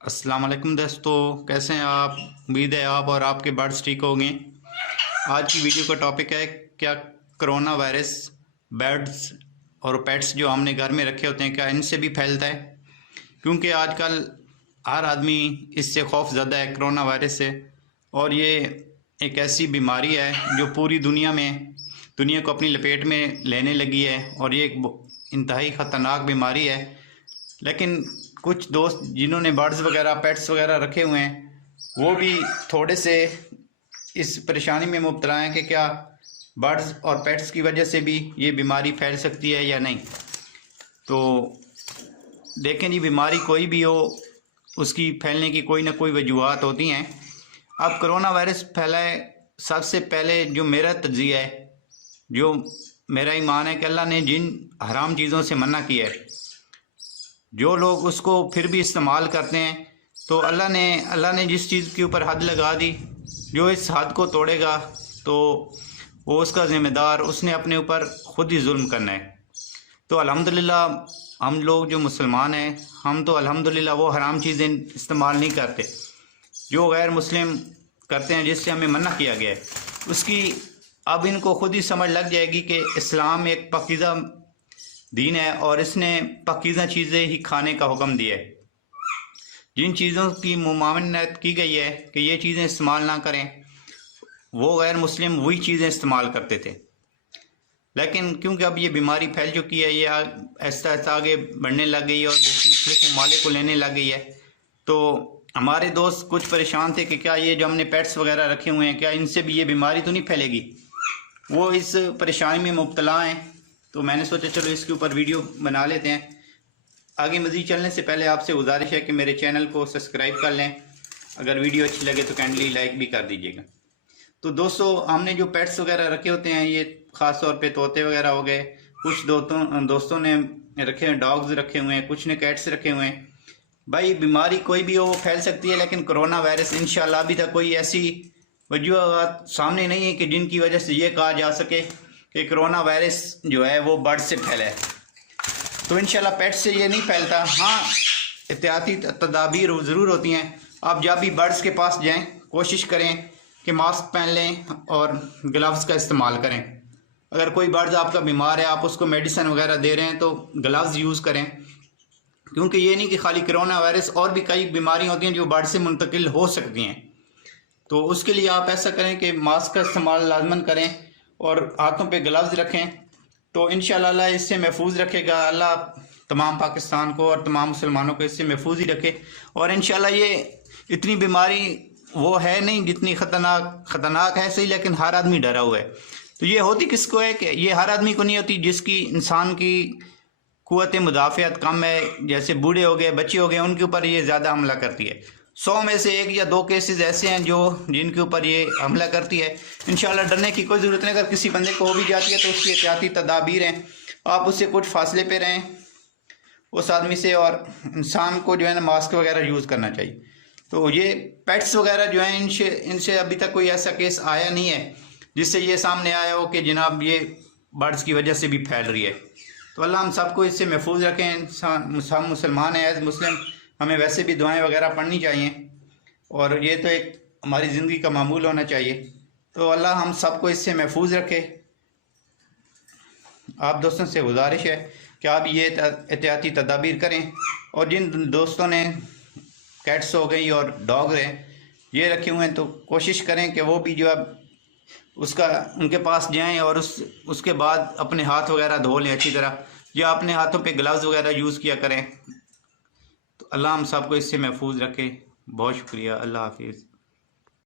السلام علیکم دوستو، کیسے ہیں آپ؟ امید ہے آپ اور آپ کے برڈز ٹھیک ہوں گے۔ آج کی ویڈیو کا ٹاپک ہے کیا کرونا وائرس برڈز اور پیٹس جو ہم نے گھر میں رکھے ہوتے ہیں کیا ان سے بھی پھیلتا ہے؟ کیونکہ آج کل ہر آدمی اس سے خوف زدہ ہے کرونا وائرس سے، اور یہ ایک ایسی بیماری ہے جو پوری دنیا کو اپنی لپیٹ میں لینے لگی ہے، اور یہ ایک انتہائی خطرناک بیماری ہے۔ لیکن کچھ دوست جنہوں نے برڈز وغیرہ پیٹس وغیرہ رکھے ہوئے ہیں وہ بھی تھوڑے سے اس پریشانی میں مبتلا ہیں کہ کیا برڈز اور پیٹس کی وجہ سے بھی یہ بیماری پھیل سکتی ہے یا نہیں۔ تو دیکھیں جی، بیماری کوئی بھی ہو اس کی پھیلنے کی کوئی نہ کوئی وجوہات ہوتی ہیں۔ اب کرونا وائرس پھیلا ہے، سب سے پہلے جو میرا تجزیہ ہے، جو میرا ایمان ہے کہ اللہ نے جن حرام چیزوں سے منع کیا ہے، جو لوگ اس کو پھر بھی استعمال کرتے ہیں، تو اللہ نے جس چیز کے اوپر حد لگا دی، جو اس حد کو توڑے گا تو وہ اس کا ذمہ دار، اس نے اپنے اوپر خود ہی ظلم کرنا ہے۔ تو الحمدللہ ہم لوگ جو مسلمان ہیں، ہم تو الحمدللہ وہ حرام چیزیں استعمال نہیں کرتے جو غیر مسلم کرتے ہیں، جس سے ہمیں منع کیا گیا ہے۔ اس کی اب ان کو خود ہی سمجھ لگ جائے گی کہ اسلام ایک پاکیزہ دین ہے، اور اس نے پاکیزہ چیزیں ہی کھانے کا حکم دیا ہے۔ جن چیزوں کی ممانعت کی گئی ہے کہ یہ چیزیں استعمال نہ کریں، وہ غیر مسلم وہی چیزیں استعمال کرتے تھے۔ لیکن کیونکہ اب یہ بیماری پھیل چکی ہے، یہ آہستہ آہستہ آگے بڑھنے لگ گئی ہے اور مختلف ممالک کو لینے لگ گئی ہے، تو ہمارے دوست کچھ پریشان تھے کہ کیا یہ جو ہم نے پیٹس وغیرہ رکھے ہوئے ہیں کیا ان سے بھی یہ بیماری تو نہیں پھیلے گی۔ وہ اس پریشانی میں مبتلا ہیں، تو میں نے سوچا چلو اس کے اوپر ویڈیو بنا لیتے ہیں۔ آگے مزید چلنے سے پہلے آپ سے گزارش ہے کہ میرے چینل کو سبسکرائب کر لیں، اگر ویڈیو اچھی لگے تو کائنڈلی لائک بھی کر دیجیے گا۔ تو دوستو، ہم نے جو پیٹس وغیرہ رکھے ہوتے ہیں، یہ خاص طور پہ طوطے وغیرہ ہو گئے، کچھ دوستوں نے رکھے ہیں ڈاگز رکھے ہوئے ہیں، کچھ نے کیٹس رکھے ہوئے ہیں۔ بھائی بیماری کوئی بھی ہو وہ پھیل سکتی ہے، لیکن کرونا وائرس انشاءاللہ ابھی تک کوئی ایسی وجوہات سامنے نہیں ہے کہ جن کی وجہ سے یہ کہا جا سکے کہ کرونا وائرس جو ہے وہ برڈ سے پھیلا ہے۔ تو انشاءاللہ پیٹ سے یہ نہیں پھیلتا۔ ہاں، احتیاطی تدابیر ضرور ہوتی ہیں۔ آپ جب بھی برڈز کے پاس جائیں کوشش کریں کہ ماسک پہن لیں اور گلوز کا استعمال کریں۔ اگر کوئی برڈز آپ کا بیمار ہے، آپ اس کو میڈیسن وغیرہ دے رہے ہیں تو گلوز یوز کریں، کیونکہ یہ نہیں کہ خالی کرونا وائرس، اور بھی کئی بیماریاں ہوتی ہیں جو برڈ سے منتقل ہو سکتی ہیں۔ تو اس کے لیے آپ ایسا کریں کہ ماسک کا استعمال لازماً کریں اور ہاتھوں پہ گلوز رکھیں، تو انشاءاللہ اللہ اس سے محفوظ رکھے گا۔ اللہ تمام پاکستان کو اور تمام مسلمانوں کو اس سے محفوظ ہی رکھے، اور انشاءاللہ یہ اتنی بیماری وہ ہے نہیں جتنی خطرناک ہے، صحیح، لیکن ہر آدمی ڈرا ہوا ہے۔ تو یہ ہوتی کس کو ہے کہ یہ ہر آدمی کو نہیں ہوتی، جس کی انسان کی قوت مدافعت کم ہے، جیسے بوڑھے ہو گئے، بچے ہو گئے، ان کے اوپر یہ زیادہ حملہ کرتی ہے۔ 100 میں سے 1 یا 2 کیسز ایسے ہیں جن کے اوپر یہ حملہ کرتی ہے۔ انشاءاللہ ڈرنے کی کوئی ضرورت نہیں۔ اگر کسی بندے کو ہو بھی جاتی ہے تو اس کی احتیاطی تدابیر ہیں، آپ اس سے کچھ فاصلے پہ رہیں اس آدمی سے، اور انسان کو جو ہے نا ماسک وغیرہ یوز کرنا چاہیے۔ تو یہ پیٹس وغیرہ جو ہیں ان سے ابھی تک کوئی ایسا کیس آیا نہیں ہے جس سے یہ سامنے آیا ہو کہ جناب یہ برڈز کی وجہ سے بھی پھیل رہی ہے۔ تو اللہ ہم سب کو اس سے محفوظ رکھیں۔ ہم مسلمان ہیں، ایز مسلم ہمیں ویسے بھی دعائیں وغیرہ پڑھنی چاہیے، اور یہ تو ایک ہماری زندگی کا معمول ہونا چاہیے۔ تو اللہ ہم سب کو اس سے محفوظ رکھے۔ آپ دوستوں سے گزارش ہے کہ آپ یہ احتیاطی تدابیر کریں، اور جن دوستوں نے کیٹس ہو گئی اور ڈاگ ہیں یہ رکھے ہوئے ہیں تو کوشش کریں کہ وہ بھی جو ہے ان کے پاس جائیں، اور اس کے بعد اپنے ہاتھ وغیرہ دھو لیں اچھی طرح، یا اپنے ہاتھوں پہ گلوز وغیرہ یوز کیا کریں۔ تو اللہ ہم سب کو اس سے محفوظ رکھے۔ بہت شکریہ، اللہ حافظ۔